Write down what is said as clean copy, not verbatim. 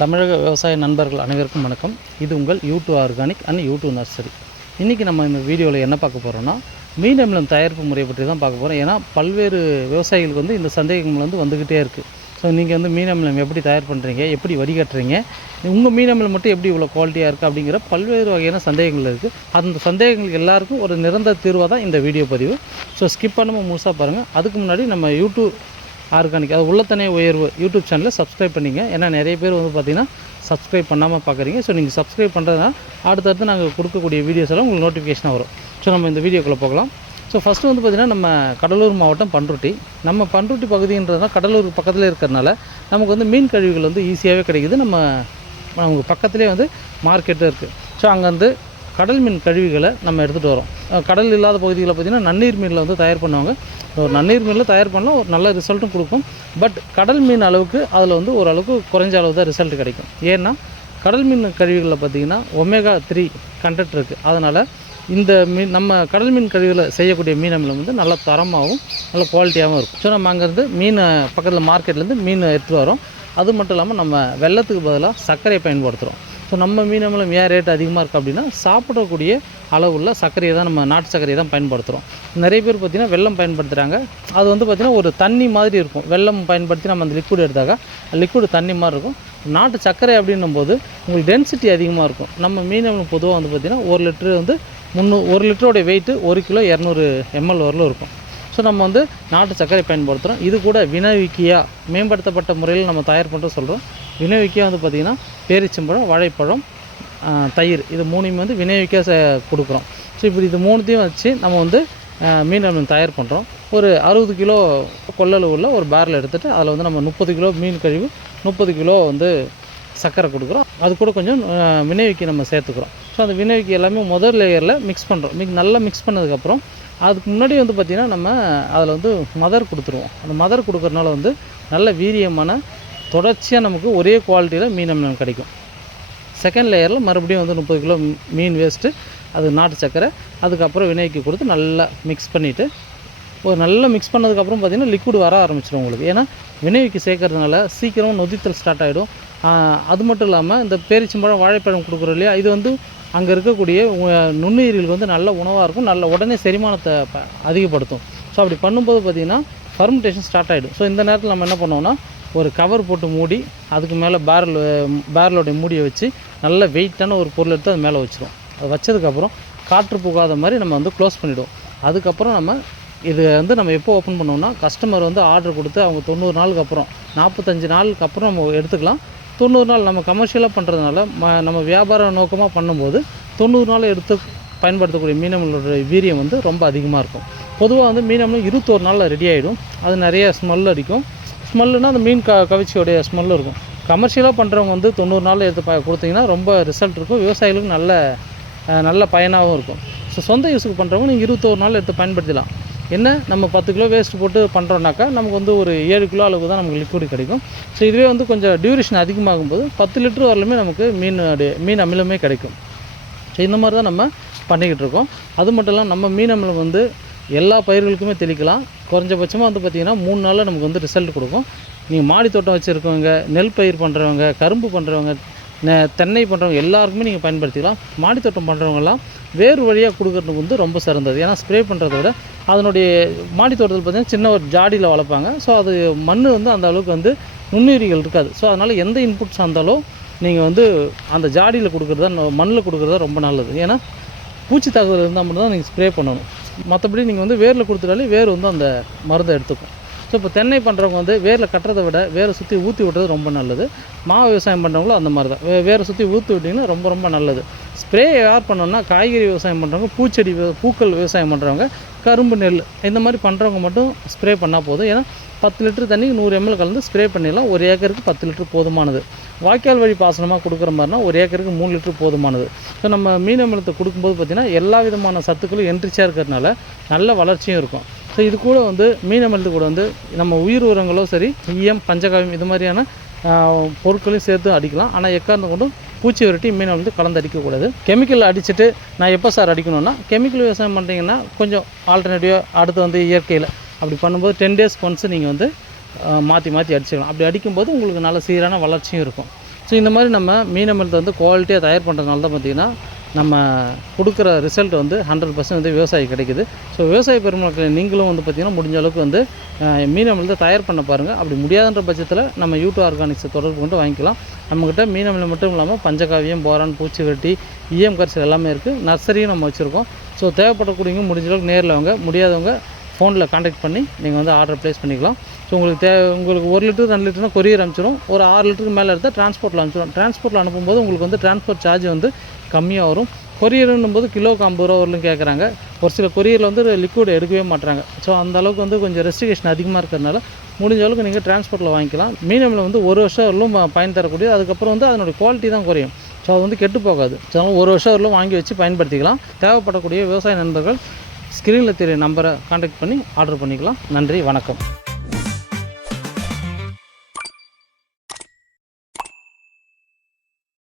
தமிழக விவசாய நண்பர்கள் அனைவருக்கும் வணக்கம். இது உங்கள் யூ2 ஆர்கானிக் அண்ட் யூ2 நர்சரி. இன்றைக்கி நம்ம இந்த வீடியோவில் என்ன பார்க்க போகிறோன்னா, மீன் அமிலம் தயாரிப்பு முறையை பற்றி தான் பார்க்க போகிறோம். ஏன்னா பல்வேறு விவசாயிகளுக்கு இந்த சந்தேகங்கள் வந்துக்கிட்டே இருக்குது. ஸோ நீங்கள் மீன் அமிலம் எப்படி தயார் பண்ணுறீங்க, எப்படி வடிகட்டுறீங்க, உங்கள் மீன் அமிலம் மட்டும் எப்படி இவ்வளோ குவாலிட்டியாக இருக்குது அப்படிங்கிற பல்வேறு வகையான சந்தேகங்கள் இருக்குது. அந்த சந்தேகங்களுக்கு எல்லாருக்கும் ஒரு நிரந்தர தீர்வாக தான் இந்த வீடியோ பதிவு. ஸோ ஸ்கிப் பண்ணாமல் முழுசாக பாருங்கள். அதுக்கு முன்னாடி நம்ம யூ2 ஆர்கானிக் அது உள்ளத்தனே உயர்வு யூடியூப் சேனலில் சப்ஸ்கிரைப் பண்ணிங்க. ஏன்னா நிறைய பேர் பார்த்திங்கன்னா சப்ஸ்கிரைப் பண்ணாமல் பார்க்குறீங்க. ஸோ நீங்கள் சப்ஸ்கிரைப் பண்ணுறதுனா அடுத்தடுத்து நாங்கள் கொடுக்கக்கூடிய வீடியோஸ் எல்லாம் உங்களுக்கு நோட்டிஃபிகேஷனாக வரும். ஸோ நம்ம இந்த வீடியோக்குள்ளே போகலாம். ஸோ ஃபஸ்ட்டு பார்த்திங்கன்னா நம்ம கடலூர் மாவட்டம் பண்ருட்டி. நம்ம பண்ருட்டி பகுதின்றதுனால கடலூர் பக்கத்தில் இருக்கிறதுனால நமக்கு மீன் கழிவுகள் ஈஸியாகவே கிடைக்குது. நமக்கு பக்கத்துலேயே மார்க்கெட்டும் இருக்குது. ஸோ அங்கே கடல் மீன் கழிவுகளை நம்ம எடுத்துகிட்டு வரோம். கடல் இல்லாத பகுதிகளில் பார்த்திங்கன்னா நன்னீர் மீனில் தயார் பண்ணுவாங்க. ஒரு நன்னீர் மீனில் தயார் பண்ணால் ஒரு நல்ல ரிசல்ட்டும் கொடுக்கும். பட் கடல் மீன் அளவுக்கு அதில் ஓரளவுக்கு குறைஞ்ச அளவு தான் ரிசல்ட் கிடைக்கும். ஏன்னா கடல் மீன் கழிவுகளில் பார்த்திங்கன்னா ஒமேகா 3 கண்டென்ட் இருக்குது. அதனால் இந்த மீன் நம்ம கடல் மீன் கழிவுகளை செய்யக்கூடிய மீன் அமிலம் நல்ல தரமாகவும் நல்ல குவாலிட்டியாகவும் இருக்கும். ஸோ நம்ம அங்கேருந்து மீன் பக்கத்தில் மார்க்கெட்லேருந்து மீன் எடுத்துகிட்டு வரோம். அது மட்டும் இல்லாமல் நம்ம வெள்ளத்துக்கு பதிலாக சர்க்கரையை பயன்படுத்துகிறோம். ஸோ நம்ம மீன் அமிலம் ஏன் ரேட் அதிகமாக இருக்குது அப்படின்னா, சாப்பிடக்கூடிய அளவுள்ள சர்க்கரையை தான் நம்ம நாட்டு சர்க்கரையை தான் பயன்படுத்துகிறோம். நிறைய பேர் பார்த்திங்கன்னா வெல்லம் பயன்படுத்துகிறாங்க. அது பார்த்திங்கன்னா ஒரு தண்ணி மாதிரி இருக்கும். வெல்லம் பயன்படுத்தி நம்ம அந்த லிக்விட் எடுத்தாக்கா லிக்விட் தண்ணி மாதிரி இருக்கும். நாட்டு சர்க்கரை அப்படின்னும் போது உங்களுக்கு டென்சிட்டி அதிகமாக இருக்கும். நம்ம மீன் அமிலம் பொதுவாக பார்த்திங்கன்னா 1 லிட்டரு 1 லிட்டரோடைய வெயிட்டு 1 கிலோ 200 ml வரலும் இருக்கும். ஸோ நம்ம நாட்டு சர்க்கரை பயன்படுத்துகிறோம். இது கூட வினைவிக்கியாக மேம்படுத்தப்பட்ட முறையில் நம்ம தயார் பண்ணுற சொல்கிறோம். வினைவிக்கியாக பார்த்திங்கன்னா பேரிச்சம்பழம், வாழைப்பழம், தயிர், இது மூணையுமே வினைவிக்கியாக கொடுக்குறோம். ஸோ இப்படி இது மூணுத்தையும் வச்சு நம்ம மீன் அமிலம் தயார் பண்ணுறோம். ஒரு 60 கிலோ கொள்ளளவுள்ள ஒரு பேரல் எடுத்துகிட்டு அதில் நம்ம 30 கிலோ மீன் கழிவு, 30 கிலோ சர்க்கரை கொடுக்குறோம். அது கூட கொஞ்சம் வினைவிக்கி நம்ம சேர்த்துக்கிறோம். ஸோ அந்த வினைவிக்கி எல்லாமே முதல் லேயரில் மிக்ஸ் பண்ணுறோம். நல்லா மிக்ஸ் பண்ணதுக்கப்புறம் அதுக்கு முன்னாடி பார்த்திங்கன்னா நம்ம அதில் மதர் கொடுத்துருவோம். அந்த மதர் கொடுக்குறதுனால நல்ல வீரியமான தொடர்ச்சியாக நமக்கு ஒரே குவாலிட்டியில் மீன் அமிலம் கிடைக்கும். செகண்ட் லேயரில் மறுபடியும் 30 கிலோ மீன் வேஸ்ட்டு, அது நாட்டு சர்க்கரை, அதுக்கப்புறம் வினைவிக்கி கொடுத்து நல்லா மிக்ஸ் பண்ணிவிட்டு ஒரு நல்லா மிக்ஸ் பண்ணதுக்கப்புறம் பார்த்திங்கன்னா லிக்விட் வர ஆரம்பிச்சிடும் உங்களுக்கு. ஏன்னா வினைவிக்கி சேர்க்கறதுனால சீக்கிரம் நொதித்தல் ஸ்டார்ட் ஆகிடும். அது மட்டும் இல்லாமல் இந்த பேரிச்சம்பழம், வாழைப்பழம் கொடுக்குறோம் இல்லையா, இது அங்கே இருக்கக்கூடிய நுண்ணுயிர்களுக்கு நல்ல உணவாக இருக்கும். நல்ல உடனே செரிமானத்தை அதிகப்படுத்தும். ஸோ அப்படி பண்ணும்போது பார்த்திங்கன்னா ஃபர்மெண்டேஷன் ஸ்டார்ட் ஆகிடும். ஸோ இந்த நேரத்தில் நம்ம என்ன பண்ணுவோம்னா, ஒரு கவர் போட்டு மூடி அதுக்கு மேலே பேரலோடைய மூடியை வச்சு நல்ல வெயிட்டான ஒரு பொருள் எடுத்து அது மேலே வச்சுருவோம். அது வச்சதுக்கப்புறம் காற்று புகாத மாதிரி நம்ம க்ளோஸ் பண்ணிவிடுவோம். அதுக்கப்புறம் நம்ம இது நம்ம எப்போ ஓப்பன் பண்ணுவோம்னா, கஸ்டமர் ஆர்டர் கொடுத்து அவங்க 90 நாளுக்கு அப்புறம் 45 நாளுக்கு அப்புறம் நம்ம எடுத்துக்கலாம். 90 நாள் நம்ம கமர்ஷியலாக பண்ணுறதுனால நம்ம வியாபார நோக்கமாக பண்ணும்போது 90 நாள் எடுத்து பயன்படுத்தக்கூடிய மீன் அமிலோட வீரியம் ரொம்ப அதிகமாக இருக்கும். பொதுவாக மீன் அமிலம் 21 நாளில் ரெடி ஆகிடும். அது நிறைய ஸ்மெல் அடிக்கும். ஸ்மெல்லுனால் அந்த மீன் கவிச்சியோடைய ஸ்மெல்லு இருக்கும். கமர்ஷியலாக பண்ணுறவங்க 90 நாளில் எடுத்து கொடுத்தீங்கன்னா ரொம்ப ரிசல்ட் இருக்கும். விவசாயிகளுக்கு நல்ல பயனாகவும் இருக்கும். ஸோ சொந்த யூஸுக்கு பண்ணுறவங்க நீங்கள் 21 நாள் எடுத்து பயன்படுத்தலாம். என்ன நம்ம 10 கிலோ வேஸ்ட் போட்டு பண்ணுறோன்னாக்கா நமக்கு ஒரு 7 கிலோ அளவு தான் நமக்கு லிக்விட் கிடைக்கும். ஸோ இதுவே கொஞ்சம் டியூரேஷன் அதிகமாகும்போது 10 லிட்டர் வரலுமே நமக்கு மீன் அமிலமே கிடைக்கும். ஸோ இந்த மாதிரி தான் நம்ம பண்ணிக்கிட்டு இருக்கோம். அது மட்டும் இல்லாமல் நம்ம மீன் அமிலம் எல்லா பயிர்களுக்குமே தெளிக்கலாம். குறைஞ்சபட்சமாக பார்த்திங்கன்னா 3 நாளில் நமக்கு ரிசல்ட் கொடுக்கும். நீங்கள் மாடி தோட்டம் வச்சுருக்கவங்க, நெல் பயிர் பண்ணுறவங்க, கரும்பு பண்ணுறவங்க, தென்னை பண்ணுறவங்க எல்லாருக்குமே நீங்கள் பயன்படுத்திக்கலாம். மாடி தோட்டம் பண்ணுறவங்கலாம் வேறு வழியாக கொடுக்குறதுக்கு ரொம்ப சிறந்தது. ஏன்னா ஸ்ப்ரே பண்ணுறத விட அதனுடைய மாடி தோட்டத்தில் பார்த்திங்கன்னா சின்ன ஒரு ஜாடியில் வளர்ப்பாங்க. ஸோ அது மண் அந்த அளவுக்கு நுண்ணுயிரிகள் இருக்காது. ஸோ அதனால் எந்த இன்புட்ஸ் இருந்தாலும் நீங்கள் அந்த ஜாடியில் கொடுக்குறதா, மண்ணில் கொடுக்குறதா ரொம்ப நல்லது. ஏன்னா பூச்சி தாக்குதல் இருந்தால் மட்டும்தான் நீங்கள் ஸ்ப்ரே பண்ணணும். மற்றபடி நீங்கள் வேரில் கொடுத்துட்டாலே வேர் அந்த மருந்தை எடுத்துக்கும். ஸோ இப்போ தென்னை பண்ணுறவங்க வேரில் கட்டுறதை விட வேரை சுற்றி ஊற்றி விட்டுறது ரொம்ப நல்லது. விவசாயம் பண்ணுறவங்களும் அந்த மாதிரி தான் வேரை சுற்றி ஊற்றி விட்டிங்கன்னா ரொம்ப நல்லது. ஸ்ப்ரே யார் பண்ணோன்னா, காய்கறி விவசாயம் பண்ணுறவங்க, பூக்கள் விவசாயம் பண்ணுறவங்க, கரும்பு, நெல் இந்த மாதிரி பண்ணுறவங்க மட்டும் ஸ்ப்ரே பண்ணால் போதும். ஏன்னா 10 லிட்டர் தண்ணி 100 ml கலந்து ஸ்ப்ரே பண்ணிடலாம். ஒரு ஏக்கருக்கு 10 லிட்டர் போதுமானது. வாய்க்கால் வழி பாசனமாக கொடுக்குற மாதிரினா ஒரு ஏக்கருக்கு 3 லிட்டர் போதுமானது. ஸோ நம்ம மீன் அமிலத்தை கொடுக்கும்போது பார்த்திங்கன்னா எல்லா விதமான சத்துக்களும் என்ட்ரிச்சாக இருக்கிறதுனால நல்ல வளர்ச்சியும் இருக்கும். ஸோ இது கூட மீன் அமிலத்து கூட நம்ம உயிர் உரங்களோ சரி, ஈயம், பஞ்சகாவியம் இது மாதிரியான பொருட்களையும் சேர்த்து அடிக்கலாம். ஆனால் எக்காரணம் கொண்டும் பூச்சி விரட்டி மீன் கலந்து அடிக்கக்கூடாது. கெமிக்கல் அடிச்சுட்டு நான் எப்போ சார் அடிக்கணும்னா, கெமிக்கல் விவசாயம் பண்ணுறீங்கன்னா கொஞ்சம் ஆல்டர்னேட்டிவாக அடுத்து இயற்கையில் அப்படி பண்ணும்போது 10 days ஒன்ஸ் நீங்கள் மாற்றி அடிச்சுக்கலாம். அப்படி அடிக்கும்போது உங்களுக்கு நல்ல சீரான வளர்ச்சியும் இருக்கும். ஸோ இந்த மாதிரி நம்ம மீன் அமிலத்தை வந்து குவாலிட்டியாக தயார் பண்ணுறதுனால தான் பார்த்திங்கன்னா நம்ம கொடுக்குற ரிசல்ட் வந்து 100% வந்து விவசாயி கிடைக்குது. ஸோ விவசாய பெருமக்களை நீங்களும் வந்து பார்த்திங்கன்னா முடிஞ்ச அளவுக்கு வந்து மீன் அமிலத்தை தயார் பண்ண பாருங்கள். அப்படி முடியாதுன்ற பட்சத்தில் நம்ம யூடியூப் ஆர்கானிக்ஸை தொடர்பு கொண்டு வாங்கிக்கலாம். நம்மக்கிட்ட மீன் அமிலம் மட்டும் இல்லாமல் பஞ்சகாவியம், போரான், பூச்சிவெட்டி, இஎம் கரைசல் எல்லாமே இருக்குது. நர்சரியும் நம்ம வச்சுருக்கோம். ஸோ தேவைப்படக்கூடியவங்க முடிஞ்ச அளவுக்கு நேரில் வாங்க, முடியாதவங்க ஃபோனில் கான்டாக்ட் பண்ணி நீங்கள் வந்து ஆர்டர் ப்ளேஸ் பண்ணிக்கலாம். ஸோ உங்களுக்கு 1 லிட்டர் 2 லிட்டர்னா கொரியர் அனுப்பிச்சிடும். ஒரு 6 லிட்டருக்கு மேலே எடுத்தால் டிரான்ஸ்போர்ட்டில் அனுப்பிச்சிடும். டிரான்ஸ்போர்ட்டில் அனுப்பும்போது உங்களுக்கு வந்து டிரான்ஸ்போர்ட் சார்ஜ் வந்து கம்மியாக வரும். கொரியருன்னும் போது கிலோவுக்கு 50 ரூபா வரலும் கேட்குறாங்க. ஒரு சில கொரியரில் வந்து லிக்விட் எடுக்கவே மாட்டாங்க. ஸோ அந்தளவுக்கு வந்து கொஞ்சம் ரெஸ்ட்ரிகேஷன் அதிகமாக இருக்கிறதுனால முடிஞ்ச அளவுக்கு நீங்கள் டிரான்ஸ்போர்ட்டில் வாங்கிக்கலாம். மீன் அமிலம் வந்து 1 வருஷம் வரலும் பயன் தரக்கூடிய, அதுக்கப்புறம் வந்து அதனுடைய குவாலிட்டி தான் குறையும். ஸோ அது வந்து கெட்டு போகாது. ஸோ 1 வருஷம் வரலும் வாங்கி வச்சு பயன்படுத்திக்கலாம். தேவைப்படக்கூடிய விவசாய நண்பர்கள் ஸ்க்ரீனில் தெரிய நம்பரை கான்டாக்ட் பண்ணி ஆர்டர் பண்ணிக்கலாம். நன்றி, வணக்கம்.